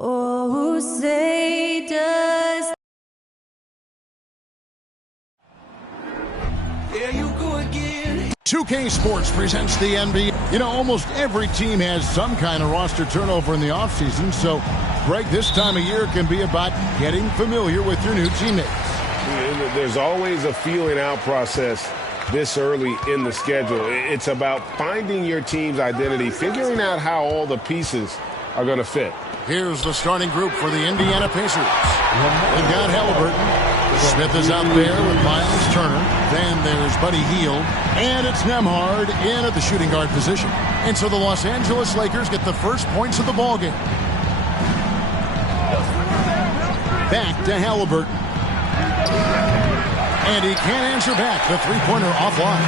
Oh, say does. There you go again. 2K Sports presents the NBA. You know, almost every team has some kind of roster turnover in the offseason, so, Greg, this time of year can be about getting familiar with your new teammates. There's always a feeling out process this early in the schedule. It's about finding your team's identity, figuring out how all the pieces are going to fit. Here's the starting group for the Indiana Pacers. They've got Halliburton. Smith is out there with Miles Turner. Then there's Buddy Hield. And it's Nembhard in at the shooting guard position. And so the Los Angeles Lakers get the first points of the ballgame. Back to Halliburton. And he can't answer back. The three-pointer offline.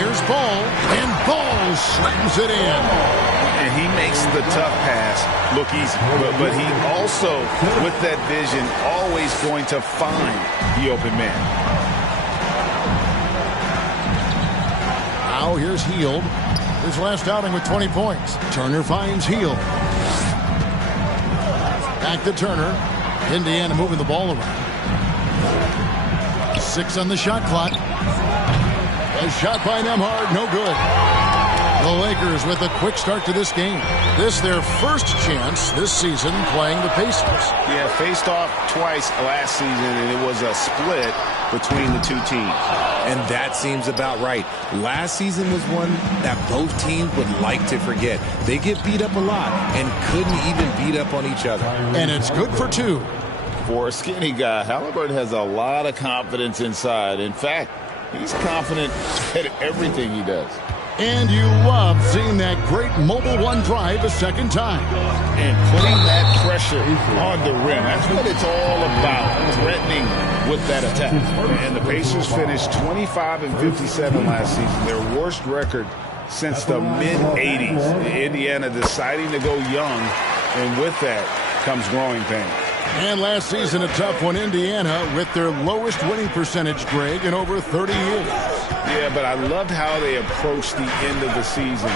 Here's Ball. And Ball slams it in. And he makes the tough pass look easy. But he also, with that vision, always going to find the open man. Now here's Hield. His last outing with 20 points. Turner finds Hield. Back to Turner. Indiana moving the ball around. 6 on the shot clock. A shot by Nembhard, no good. The Lakers with a quick start to this game. This their first chance this season playing the Pacers. Yeah, faced off twice last season, and it was a split between the two teams. And that seems about right. Last season was one that both teams would like to forget. They get beat up a lot and couldn't even beat up on each other. And it's good for 2. For a skinny guy, Halliburton has a lot of confidence inside. In fact, he's confident at everything he does. And you love seeing that great mobile one drive a second time. And putting that pressure on the rim. That's what it's all about, threatening with that attack. And the Pacers finished 25-57 last season, their worst record since the mid-'80s. Indiana deciding to go young, and with that comes growing pains. And last season, a tough one, Indiana, with their lowest winning percentage, Greg, in over 30 years. Yeah, but I loved how they approached the end of the season.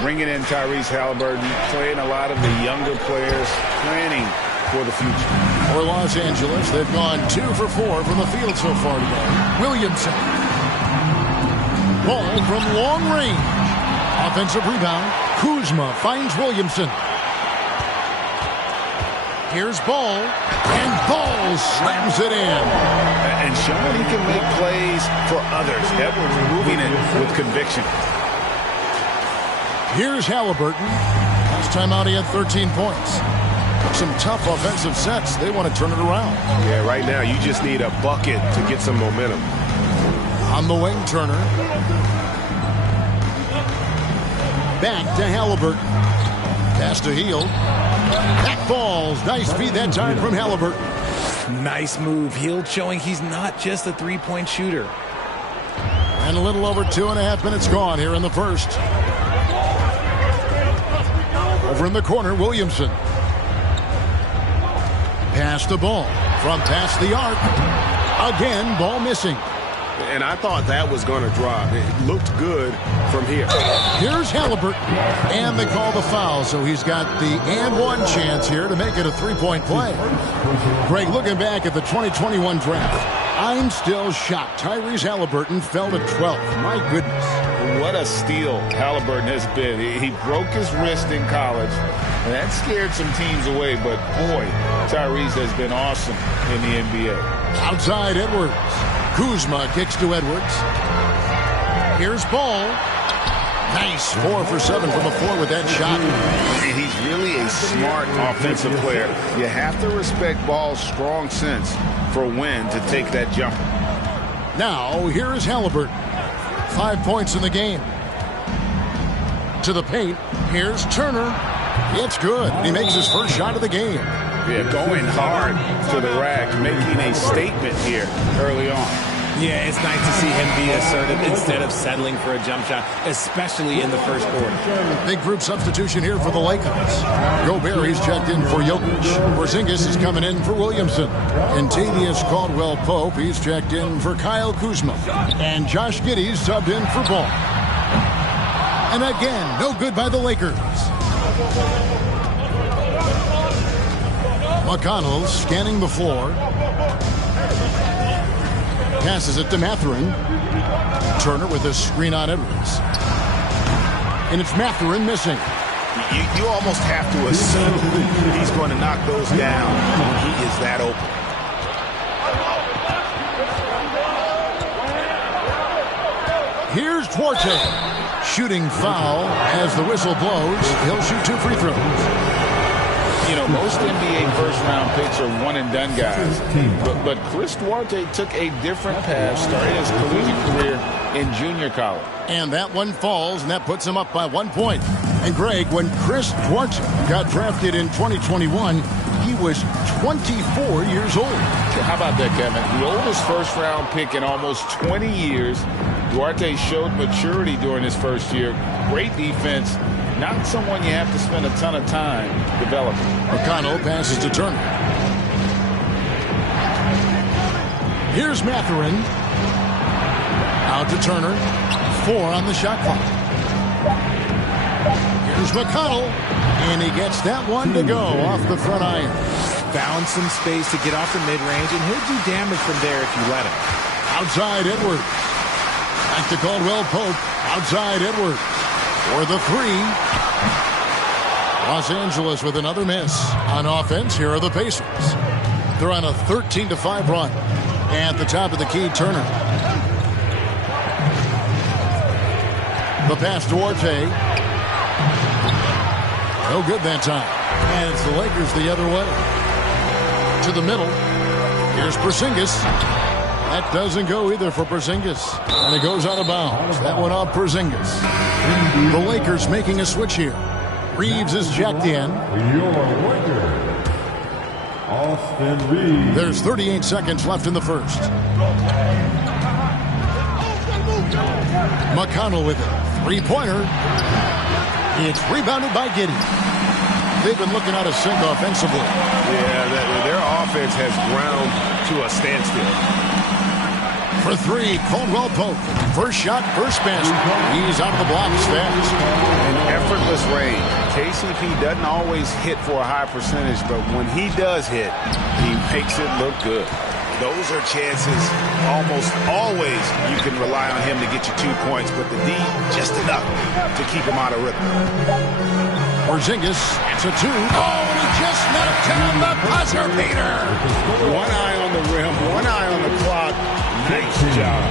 Bringing in Tyrese Halliburton, playing a lot of the younger players, planning for the future. For Los Angeles, they've gone 2 for 4 from the field so far today. Williamson. Ball from long range. Offensive rebound. Kuzma finds Williamson. Here's Ball, and Ball slams it in. And showing he can make plays for others. Edwards moving it with conviction. Here's Halliburton. Last time out he had 13 points. Some tough offensive sets. They want to turn it around. Yeah, right now you just need a bucket to get some momentum. On the wing, Turner. Back to Halliburton. Pass to Hield. That falls. Nice feed that time from Halliburton. Nice move. Hield showing he's not just a three-point shooter. And a little over 2.5 minutes gone here in the first. Over in the corner, Williamson. Pass the ball from past the arc. Again, ball missing. And I thought that was going to drop. It looked good from here. Here's Halliburton. And they call the foul, so he's got the and one chance here to make it a three-point play. Greg, looking back at the 2021 draft, I'm still shocked. Tyrese Halliburton fell to 12th. My goodness. What a steal Halliburton has been. He broke his wrist in college, and that scared some teams away. But, boy, Tyrese has been awesome in the NBA. Outside Edwards. Kuzma kicks to Edwards. Here's Ball. Nice 4 for 7 from the floor with that shot. And he's really a smart offensive player. You have to respect Ball's strong sense for when to take that jumper. Now, here is Halliburton. 5 points in the game. To the paint. Here's Turner. It's good. He makes his first shot of the game. Yeah, going hard to the rack, making a statement here early on. Yeah, it's nice to see him be assertive instead of settling for a jump shot, especially in the first quarter. Big group substitution here for the Lakers. Gobert, he's checked in for Jokic. Porzingis is coming in for Williamson. And Tavius Caldwell-Pope, he's checked in for Kyle Kuzma. And Josh Giddey's subbed in for Ball. And again, no good by the Lakers. McConnell scanning the floor. Passes it to Mathurin. Turner with a screen on Edwards. And it's Mathurin missing. You almost have to assume he's going to knock those down when he is that open. Here's Duarte. Shooting foul as the whistle blows. He'll shoot 2 free throws. You know, most NBA first-round picks are one-and-done guys. But Chris Duarte took a different path, starting his collegiate career in junior college. And that one falls, and that puts him up by 1 point. And, Greg, when Chris Duarte got drafted in 2021, he was 24 years old. How about that, Kevin? The oldest first-round pick in almost 20 years. Duarte showed maturity during his first year. Great defense. Not someone you have to spend a ton of time developing. McConnell passes to Turner. Here's Mathurin. Out to Turner. 4 on the shot clock. Here's McConnell. And he gets that one to go off the front iron. Found some space to get off the mid-range, and he'll do damage from there if you let him. Outside Edwards. Back to Caldwell Pope. Outside Edwards. For the 3. Los Angeles with another miss. On offense, here are the Pacers. They're on a 13-5 run. At the top of the key, Turner. The pass to Duarte. No good that time. And it's the Lakers the other way. To the middle. Here's Porzingis. That doesn't go either for Porzingis. And it goes out of bounds. That one off Porzingis. The Lakers making a switch here. Reeves is checked in. Austin Reeves. There's 38 seconds left in the first. McConnell with it. 3-pointer. It's rebounded by Giddey. They've been looking out of sync offensively. Yeah, their offense has ground to a standstill. For 3, Caldwell Pope. First shot, first basket. He's out of the blocks fast. An effortless range. KCP doesn't always hit for a high percentage, but when he does hit, he makes it look good. Those are chances almost always you can rely on him to get you 2 points, but the D just enough to keep him out of rhythm. Porzingis, it's a 2. Oh, and he just knocked down the buzzer beater. One eye on the rim, one eye on the clock. Nice job.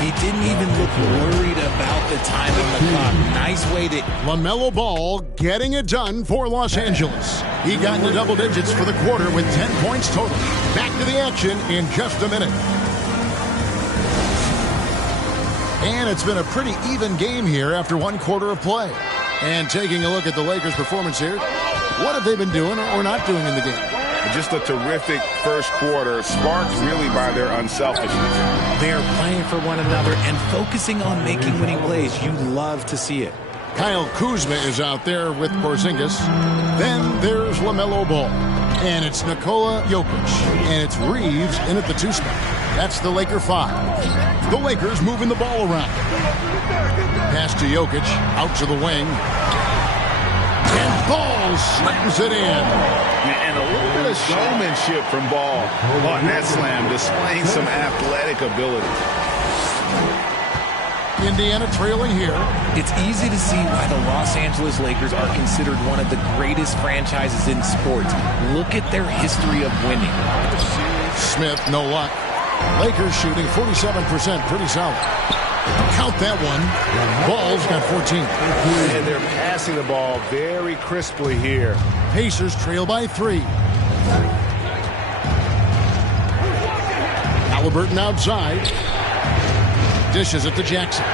He didn't even look worried about the time on the clock. Nice way to... LaMelo Ball getting it done for Los Angeles. He got into double digits for the quarter with 10 points total. Back to the action in just a minute. And it's been a pretty even game here after 1 quarter of play. And taking a look at the Lakers' performance here, what have they been doing or not doing in the game? Just a terrific first quarter, sparked really by their unselfishness. They are playing for one another and focusing on making winning plays. You love to see it. Kyle Kuzma is out there with Porzingis. Then there's LaMelo Ball. And it's Nikola Jokic. And it's Reeves in at the 2 spot. That's the Laker 5. The Lakers moving the ball around. Pass to Jokic, out to the wing. And Ball slams it in. And a little bit of showmanship from Ball on that slam, displaying some athletic ability. Indiana trailing here. It's easy to see why the Los Angeles Lakers are considered one of the greatest franchises in sports. Look at their history of winning. Smith, no luck. Lakers shooting 47%, pretty solid. Count that one. Ball's got 14. And they're passing the ball very crisply here. Pacers trail by 3. Halliburton outside. Dishes it to Jackson.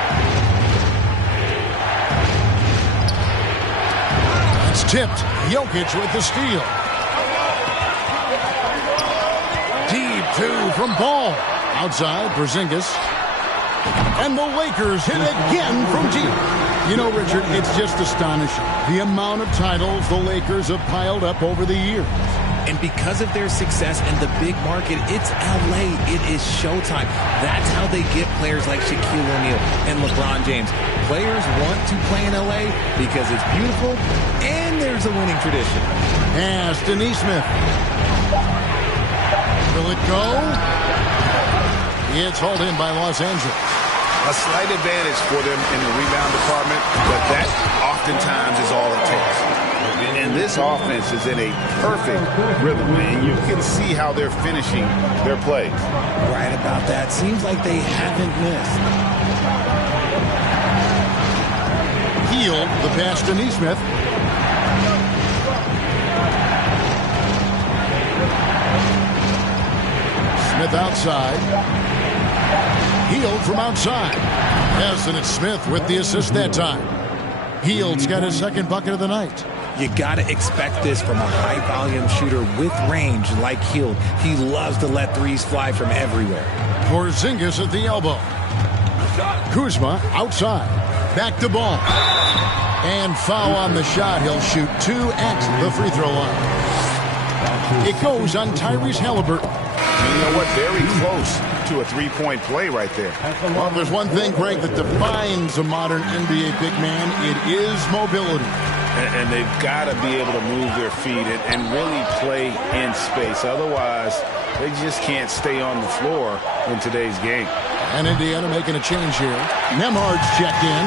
It's tipped. Jokic with the steal. Deep 2 from Ball. Outside, Porzingis. And the Lakers hit again from deep. You know, Richard, it's just astonishing the amount of titles the Lakers have piled up over the years. And because of their success in the big market, it's LA. It is showtime. That's how they get players like Shaquille O'Neal and LeBron James. Players want to play in LA because it's beautiful and there's a winning tradition. Pass to Nesmith. Will it go? It's hauled in by Los Angeles. A slight advantage for them in the rebound department, but that oftentimes is all it takes. And this offense is in a perfect rhythm, and you can see how they're finishing their plays. Right about that. Seems like they haven't missed. Hield the pass to Nesmith. Smith outside. Hield from outside. Yes, and it's Smith with the assist that time. Hield's got his second bucket of the night. You got to expect this from a high-volume shooter with range like Hield. He loves to let threes fly from everywhere. Porzingis at the elbow. Kuzma outside. Back to Ball. And foul on the shot. He'll shoot 2 at the free throw line. It goes on Tyrese Halliburton. You know what? Very close to a three-point play right there. Well, if there's one thing, Greg, that defines a modern NBA big man, it is mobility. And they've got to be able to move their feet and really play in space. Otherwise, they just can't stay on the floor in today's game. And Indiana making a change here. Nembhard's checked in.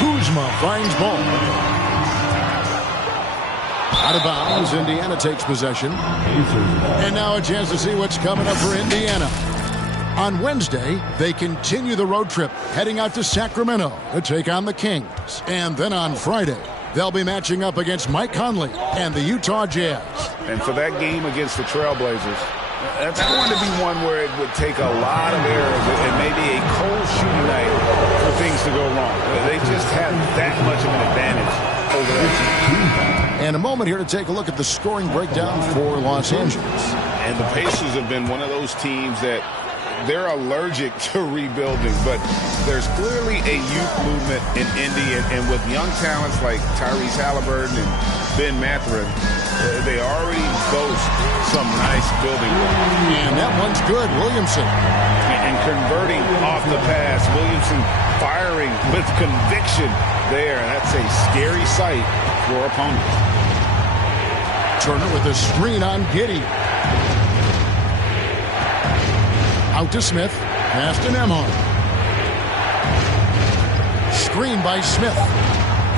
Kuzma finds Ball. Out of bounds, Indiana takes possession. And now a chance to see what's coming up for Indiana. On Wednesday, they continue the road trip, heading out to Sacramento to take on the Kings. And then on Friday, they'll be matching up against Mike Conley and the Utah Jazz. And for that game against the Trailblazers, that's going to be one where it would take a lot of errors and maybe a cold shooting night for things to go wrong. They just have that much of an advantage over that team. And a moment here to take a look at the scoring breakdown for Los Angeles. And the Pacers have been one of those teams that they're allergic to rebuilding, but there's clearly a youth movement in Indy, and with young talents like Tyrese Halliburton and Ben Mathurin, they already boast some nice building work. And that one's good, Williamson. And converting off the pass, Williamson firing with conviction there. That's a scary sight for opponents. Turner with a screen on Giddey. Out to Smith. Pass to Nembhard. Screen by Smith.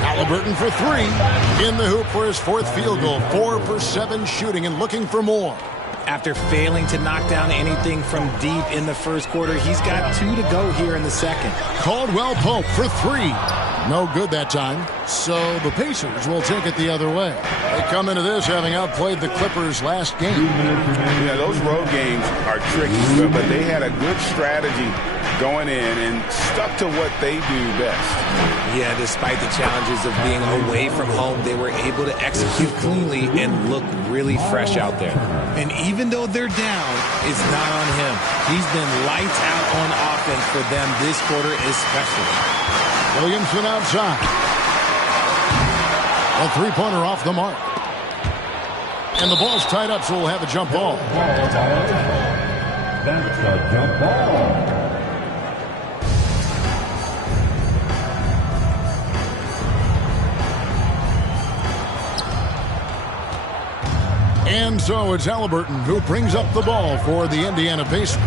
Halliburton for 3. In the hoop for his 4th field goal. 4 for 7 shooting and looking for more. After failing to knock down anything from deep in the first quarter, he's got 2 to go here in the second. Caldwell Pope for 3. No good that time. So the Pacers will take it the other way. They come into this having outplayed the Clippers last game. Yeah, those road games are tricky, but they had a good strategy going in and stuck to what they do best. Yeah, despite the challenges of being away from home, they were able to execute cleanly and look really fresh out there. And even though they're down, it's not on him. He's been lights out on offense for them this quarter especially. Williamson outside. A 3-pointer off the mark. And the ball's tied up, so we'll have a jump ball. That's a jump ball. And so it's Halliburton who brings up the ball for the Indiana Pacers.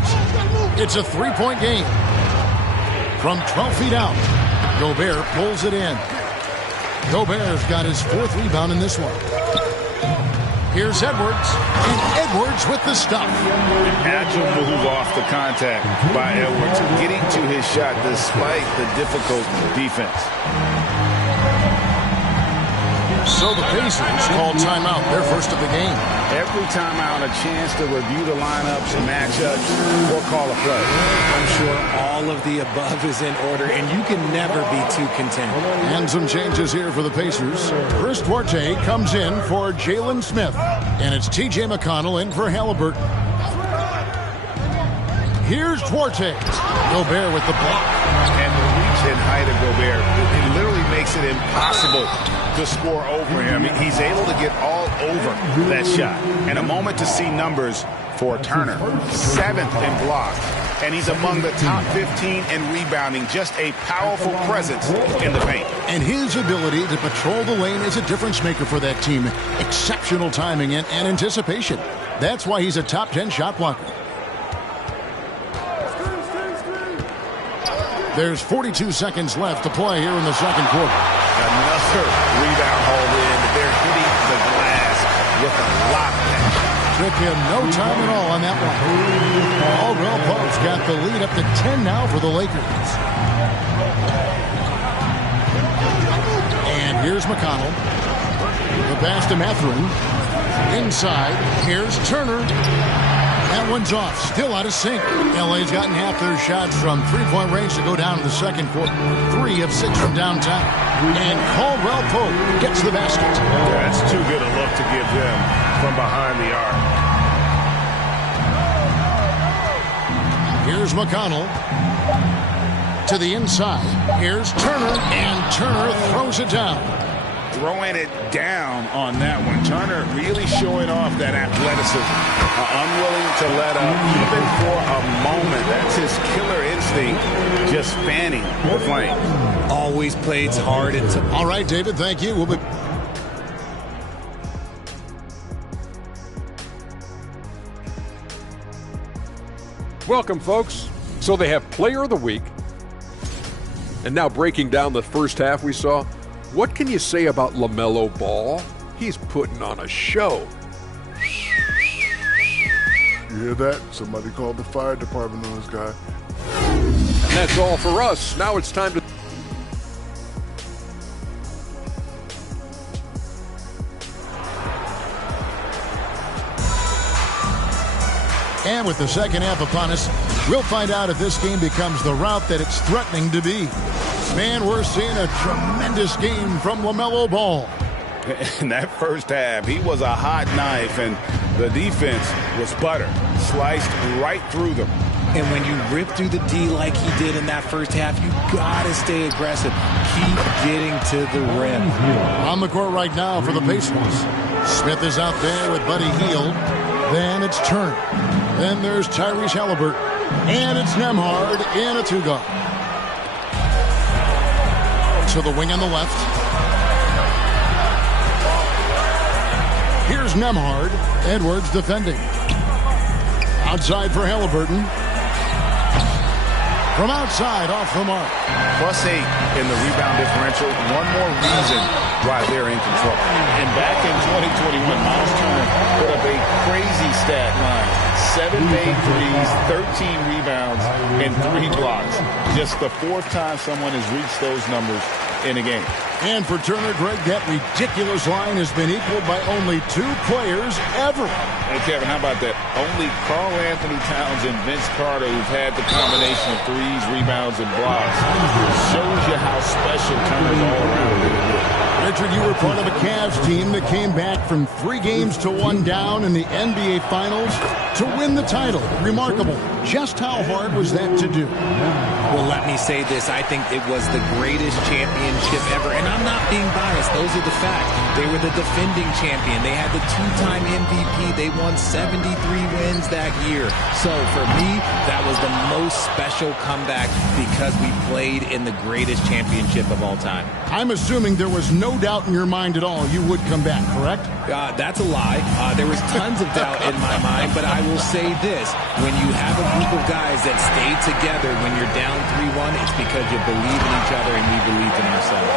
It's a 3-point game. From 12 feet out, Gobert pulls it in. Gobert's got his 4th rebound in this one. Here's Edwards, and Edwards with the stuff. Agile move off the contact by Edwards, getting to his shot despite the difficult defense. So the Pacers call timeout, their first of the game. Every timeout, a chance to review the lineups, matchups, or call a play. I'm sure all of the above is in order, and you can never be too content. And some changes here for the Pacers. Chris Duarte comes in for Jalen Smith, and it's T.J. McConnell in for Halliburton. Here's Duarte. Gobert with the block. And the reach and height of Gobert, it literally makes it impossible to score over him. He's able to get all over that shot. And a moment to see numbers for Turner. 7th in blocks. And he's among the top 15 in rebounding. Just a powerful presence in the paint. And his ability to patrol the lane is a difference maker for that team. Exceptional timing and anticipation. That's why he's a top 10 shot blocker. There's 42 seconds left to play here in the second quarter. Another rebound hauled in. They're hitting the glass with a lot of passion. Took him no time at all on that one. Caldwell Pope's got the lead up to 10 now for the Lakers. And here's McConnell. The pass to Mathurin. Inside. Here's Turner. That one's off. Still out of sync. LA's gotten half their shots from three-point range to go down in the second quarter. 3 of 6 from downtown. And Caldwell Pope gets the basket. Yeah, that's too good a look to give them from behind the arc. Here's McConnell. To the inside. Here's Turner. And Turner throws it down. Throwing it down on that one. Turner really showing off that athleticism. Unwilling to let up even for a moment. That's his killer instinct, just fanning the flame. Always plays hard. All right, David, thank you. We'll be... Welcome, folks. So they have Player of the Week. And now breaking down the first half we saw, what can you say about LaMelo Ball? He's putting on a show. You hear that? Somebody called the fire department on this guy. And that's all for us. Now it's time to... And with the second half upon us, we'll find out if this game becomes the route that it's threatening to be. Man, we're seeing a tremendous game from LaMelo Ball. In that first half, he was a hot knife, and the defense was butter. Sliced right through them. And when you rip through the D like he did in that first half, you gotta stay aggressive. Keep getting to the rim. On the court right now for the Pacers. Smith is out there with Buddy Hield. Then it's Turner. Then there's Tyrese Halliburton. And it's Nembhard in a 2-guard. To the wing on the left. Here's Nembhard. Edwards defending. Outside for Halliburton. From outside, off the mark. +8 in the rebound differential. One more reason why they're in control. And back in 2021, Miles Turner put up a crazy stat line. 7 made threes, 13 rebounds, and 3 blocks. Just the 4th time someone has reached those numbers in a game. And for Turner, Greg, that ridiculous line has been equaled by only 2 players ever. Hey, Kevin, how about that? Only Karl Anthony Towns and Vince Carter who've had the combination of threes, rebounds, and blocks. Shows you how special Turner's all around. Richard, you were part of a Cavs team that came back from 3 games to 1 down in the NBA Finals to win the title. Remarkable. Just how hard was that to do? Well, let me say this. I think it was the greatest championship ever. And I'm not being biased. Those are the facts. They were the defending champion. They had the 2-time MVP. They won 73 wins that year. So for me, that was the most special comeback because we played in the greatest championship of all time. I'm assuming there was no doubt in your mind at all you would come back, correct? That's a lie. There was tons of doubt in my mind, but I will say this. When you have a group of guys that stay together when you're down 3-1, it's because you believe in each other and we believed in ourselves.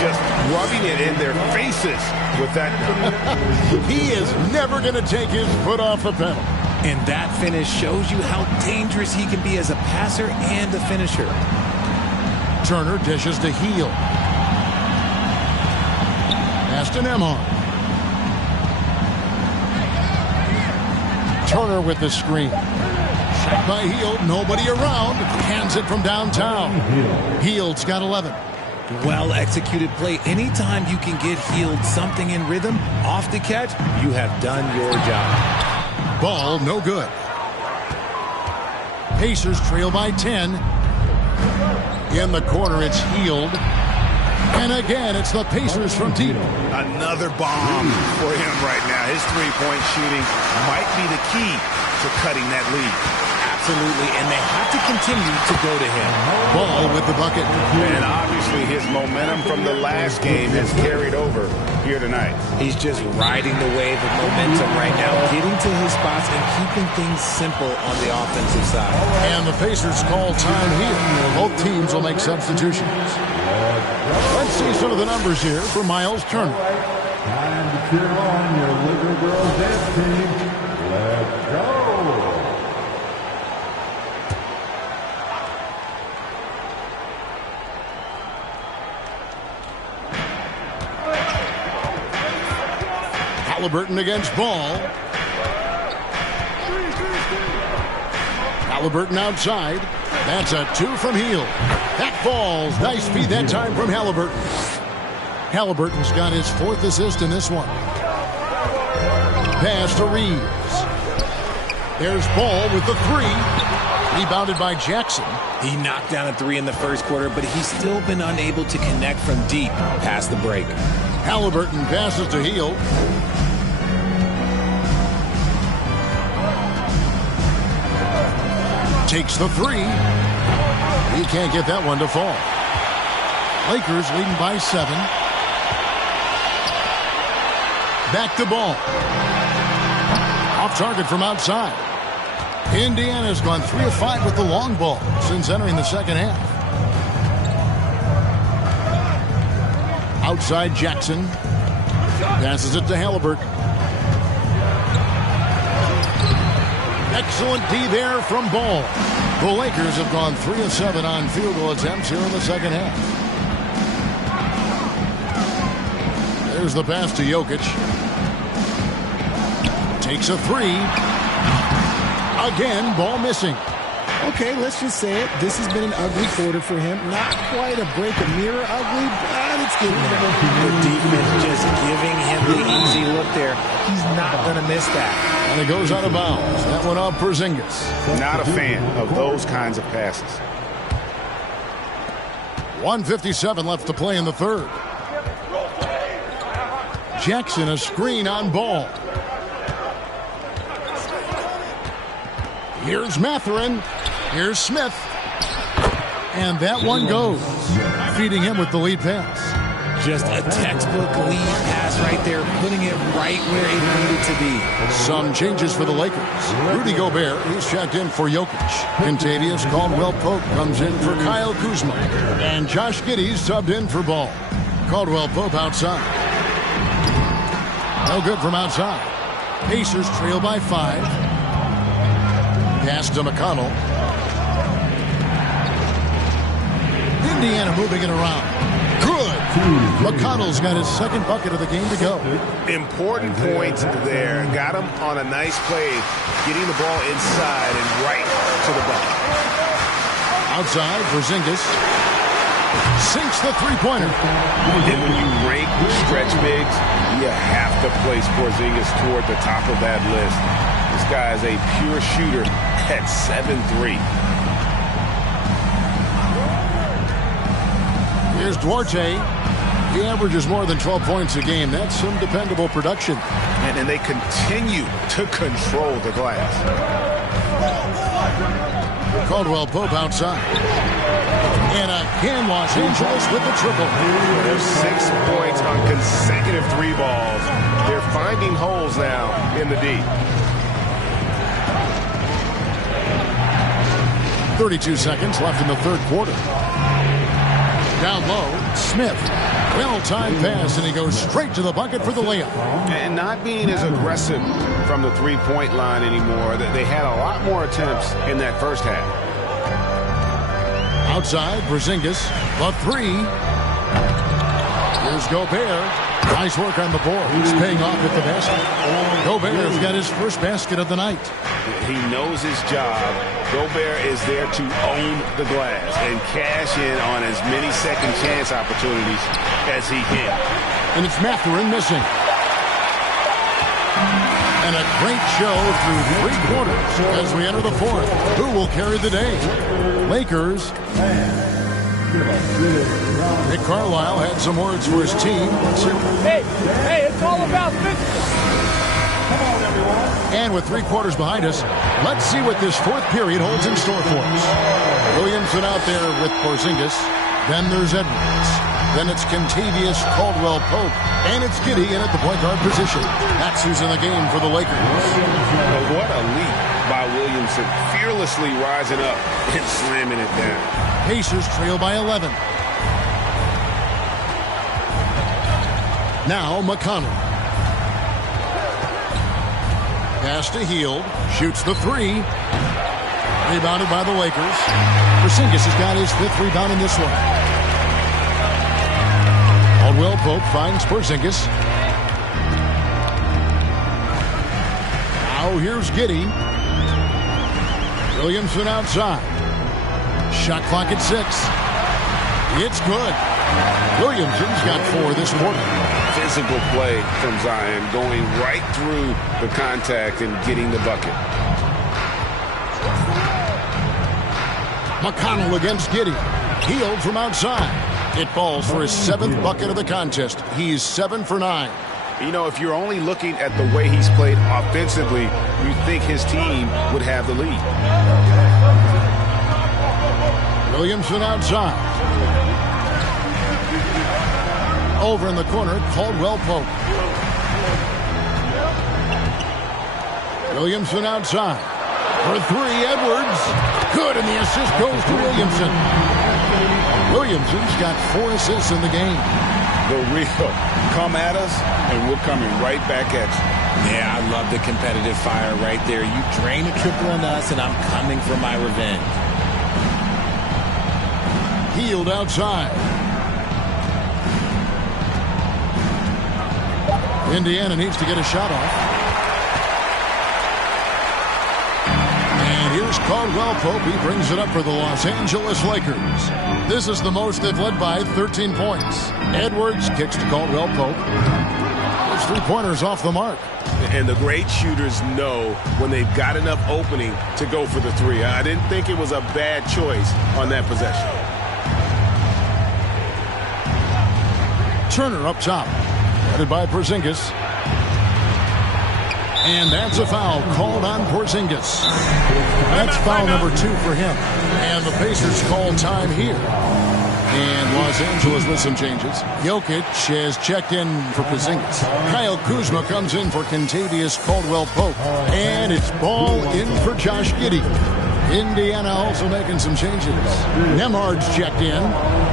Just rubbing it in their faces with that. He is never going to take his foot off the pedal. And that finish shows you how dangerous he can be as a passer and a finisher. Turner dishes to Hield. Pass to Nembhard. Turner with the screen. Shot by Hield. Nobody around. Hands it from downtown. Hield's got 11. Well-executed play. Anytime you can get Hield something in rhythm off the catch, you have done your job. Ball no good. Pacers trail by 10. In the corner, it's Hield. And again, it's the Pacers from deep. Another bomb for him right now. His three-point shooting might be the key to cutting that lead. Absolutely, and they have to continue to go to him. Ball with the bucket. And obviously his momentum from the last game has carried over here tonight. He's just riding the wave of momentum right now, getting to his spots and keeping things simple on the offensive side. And the Pacers call time here. Both teams will make substitutions. Let's see some of the numbers here for Miles Turner. Time to cheer on your little girls dance team. Let's go. Halliburton against Ball. Halliburton outside. That's a 2 from Hield. That falls. Nice feed that time from Halliburton. Halliburton's got his 4th assist in this one. Pass to Reeves. There's Ball with the 3. Rebounded by Jackson. He knocked down a 3 in the first quarter, but he's still been unable to connect from deep past the break. Halliburton passes to Hield. Takes the 3. He can't get that one to fall. Lakers leading by 7. Back to Ball. Off target from outside. Indiana's gone 3 of 5 with the long ball since entering the second half. Outside Jackson. Passes it to Halliburton. Excellent D there from Ball. The Lakers have gone 3 of 7 on field goal attempts here in the second half. There's the pass to Jokic. Takes a 3. Again, Ball missing. Okay, let's just say it. This has been an ugly quarter for him. Not quite a break a mirror ugly, but it's getting there. The defense just giving him the easy look there. He's not going to miss that. And it goes out of bounds. That one off Porzingis. Not a fan of those kinds of passes. 1:57 left to play in the third. Jackson a screen on Ball. Here's Mathurin. Here's Smith. And that one goes. Feeding him with the lead pass. Just a textbook lead pass right there, putting it right where it needed to be. Some changes for the Lakers. Rudy Gobert, he's checked in for Jokic. Contavious Caldwell-Pope comes in for Kyle Kuzma. And Josh Giddey's subbed in for Ball. Caldwell-Pope outside. No good from outside. Pacers trail by 5. Pass to McConnell. Indiana moving it around. Good. McConnell's got his second bucket of the game to go. Important points there. Got him on a nice play, getting the ball inside and right to the bucket. Outside, Porzingis sinks the three-pointer. And when you rank stretch bigs, you have to place Porzingis toward the top of that list. This guy is a pure shooter at 7'3". Here's Duarte. He averages more than 12 points a game. That's some dependable production. And they continue to control the glass. Caldwell-Pope outside. And again, Los Angeles with the triple. There's 6 points on consecutive 3 balls. They're finding holes now in the D. 32 seconds left in the third quarter. Down low, Smith. Well-timed pass, and he goes straight to the bucket for the layup. And not being as aggressive from the three-point line anymore. They had a lot more attempts in that first half. Outside, Porzingis, the 3. Here's Gobert. Nice work on the board. He's paying off at the basket. Gobert's got his first basket of the night. He knows his job. Gobert is there to own the glass and cash in on as many second chance opportunities as he can. And it's Mathurin missing. And a great show through 3 quarters as we enter the fourth. Who will carry the day? Lakers Rick Carlisle had some words for his team. Hey, it's all about business. Come on, everyone. And with 3 quarters behind us, let's see what this 4th period holds in store for us. Williamson out there with Porzingis. Then there's Edwards. Then it's Kentavious Caldwell-Pope. And it's Giddey in at the point guard position. That's who's in the game for the Lakers. Oh, what a leap by Williamson. Fearlessly rising up and slamming it down. Pacers trail by 11. Now McConnell. Pass to Hield. Shoots the 3. Rebounded by the Lakers. Porzingis has got his 5th rebound in this one. Caldwell-Pope finds Porzingis. Now here's Giddey. Williamson outside. Shot clock at 6. It's good. Williamson's got 4 this quarter. Physical play from Zion, going right through the contact and getting the bucket. McConnell against Giddey. Hield from outside. It falls for his 7th bucket of the contest. He's 7 for 9. You know, if you're only looking at the way he's played offensively, you think his team would have the lead. Williamson outside. Over in the corner, Caldwell-Pope. Williamson outside. For 3, Edwards. Good, and the assist goes to Williamson. Williamson's got 4 assists in the game. The real come at us, and we're coming right back at you. Yeah, I love the competitive fire right there. You drain a triple on us, and I'm coming for my revenge. Hield outside. Indiana needs to get a shot off. And here's Caldwell-Pope. He brings it up for the Los Angeles Lakers. This is the most they've led by 13 points. Edwards kicks to Caldwell-Pope. Those 3-pointers off the mark. And the great shooters know when they've got enough opening to go for the 3. I didn't think it was a bad choice on that possession. Turner up top. Headed by Porzingis. And that's a foul called on Porzingis. That's foul number 2 for him. And the Pacers call time here. And Los Angeles with some changes. Jokic has checked in for Porzingis. Kyle Kuzma comes in for Kentavious Caldwell-Pope. And it's ball in for Josh Giddey. Indiana also making some changes. Nembhard's checked in,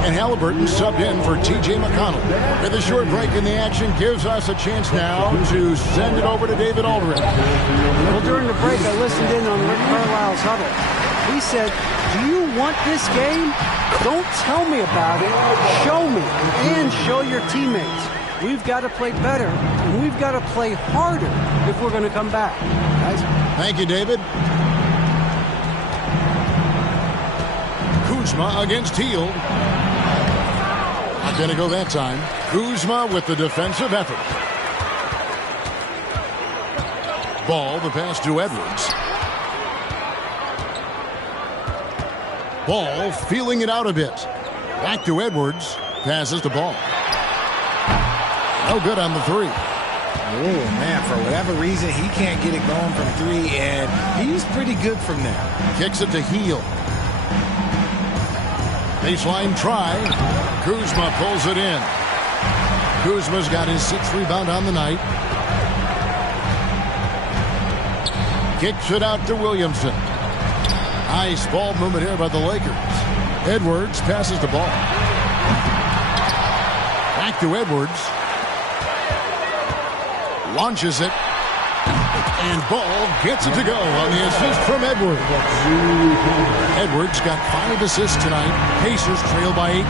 and Halliburton subbed in for T.J. McConnell. With a short break in the action gives us a chance now to send it over to David Aldridge. Well, during the break, I listened in on Rick Carlisle's huddle. He said, do you want this game? Don't tell me about it. Show me, and show your teammates. We've got to play better, and we've got to play harder if we're going to come back. Guys? Thank you, David. Kuzma against Hield. Not going to go that time. Kuzma with the defensive effort. Ball, the pass to Edwards. Ball feeling it out a bit. Back to Edwards. Passes the ball. No good on the 3. Oh, man, for whatever reason, he can't get it going from 3, and he's pretty good from there. Kicks it to Hield. Baseline try. Kuzma pulls it in. Kuzma's got his 6th rebound on the night. Kicks it out to Williamson. Nice ball movement here by the Lakers. Edwards passes the ball. Back to Edwards. Launches it. And Ball gets it to go on the assist from Edwards. Edwards got 5 assists tonight. Pacers trail by 18.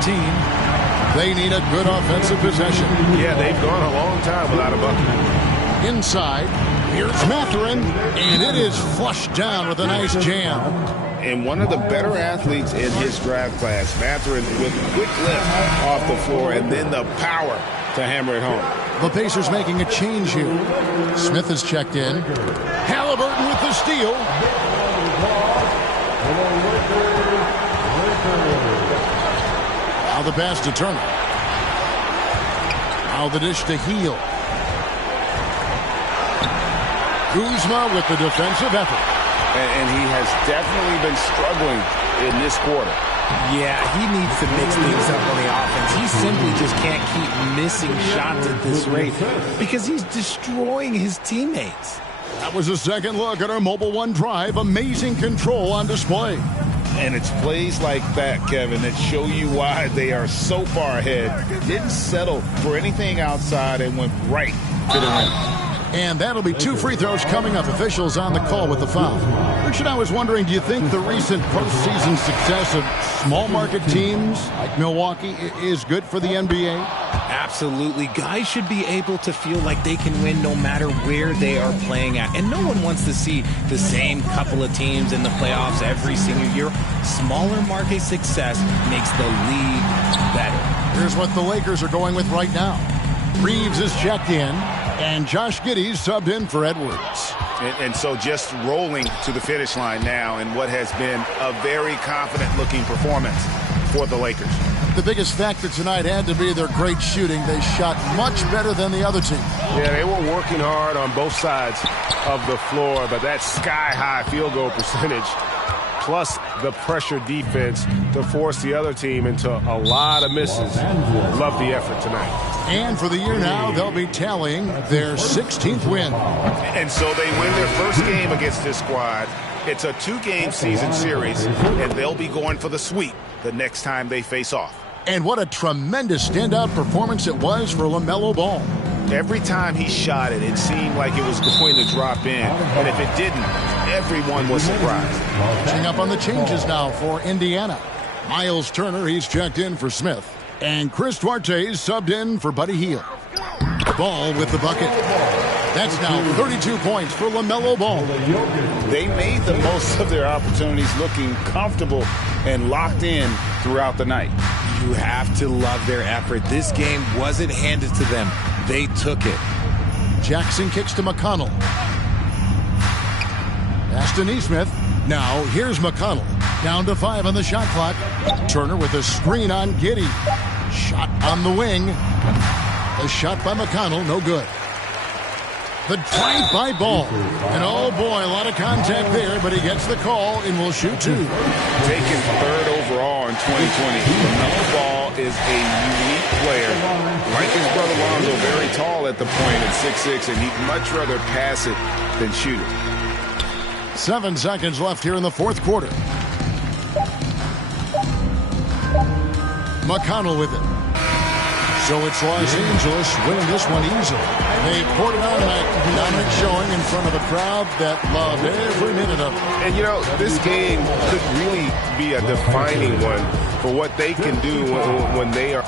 They need a good offensive possession. Yeah, they've gone a long time without a bucket. Inside, here's Mathurin, and it is flushed down with a nice jam. And one of the better athletes in his draft class, Mathurin, with quick lift off the floor and then the power to hammer it home. The Pacers making a change here. Smith has checked in. Halliburton with the steal. Now the pass to Turner. Now the dish to Hield. Kuzma with the defensive effort. And he has definitely been struggling in this quarter. Yeah, he needs to mix things up on the offense. He simply just can't keep missing shots at this rate because he's destroying his teammates. That was a second look at our Mobile One drive. Amazing control on display. And it's plays like that, Kevin, that show you why they are so far ahead. Didn't settle for anything outside and went right to the rim. And that'll be 2 free throws coming up. Officials on the call with the foul. Richard, I was wondering, do you think the recent postseason success of small market teams like Milwaukee is good for the NBA? Absolutely. Guys should be able to feel like they can win no matter where they are playing at. And no one wants to see the same couple of teams in the playoffs every single year. Smaller market success makes the league better. Here's what the Lakers are going with right now. Reeves is checked in, and Josh Giddey subbed in for Edwards. And so just rolling to the finish line now in what has been a very confident-looking performance for the Lakers. The biggest factor tonight had to be their great shooting. They shot much better than the other team. Yeah, they were working hard on both sides of the floor, but that sky-high field goal percentage plus the pressure defense to force the other team into a lot of misses. Love the effort tonight. And for the year now, they'll be tallying their 16th win. And so they win their first game against this squad. It's a 2-game season series, and they'll be going for the sweep the next time they face off. And what a tremendous standout performance it was for LaMelo Ball. Every time he shot it, it seemed like it was going to drop in. And if it didn't, everyone was surprised. Catching up on the changes now for Indiana. Miles Turner, he's checked in for Smith. And Chris Duarte's subbed in for Buddy Hield. Ball with the bucket. That's now 32 points for LaMelo Ball. They made the most of their opportunities, looking comfortable and locked in throughout the night. You have to love their effort. This game wasn't handed to them. They took it. Jackson kicks to McConnell. Pass to Nesmith. Now here's McConnell. Down to 5 on the shot clock. Turner with a screen on Giddey. Shot on the wing. The shot by McConnell, no good. The drive by Ball. And oh boy, a lot of contact there, but he gets the call and will shoot 2. Taken 3rd overall in 2020. LaMelo Ball is a unique player. Like his brother Lonzo, very tall at the point at 6'6", and he'd much rather pass it than shoot it. 7 seconds left here in the 4th quarter. McConnell with it. So it's Los Angeles winning this one easily. They poured it on tonight. Dominant showing in front of a crowd that loved every minute of it. And, you know, this game could really be a defining one for what they can do when they are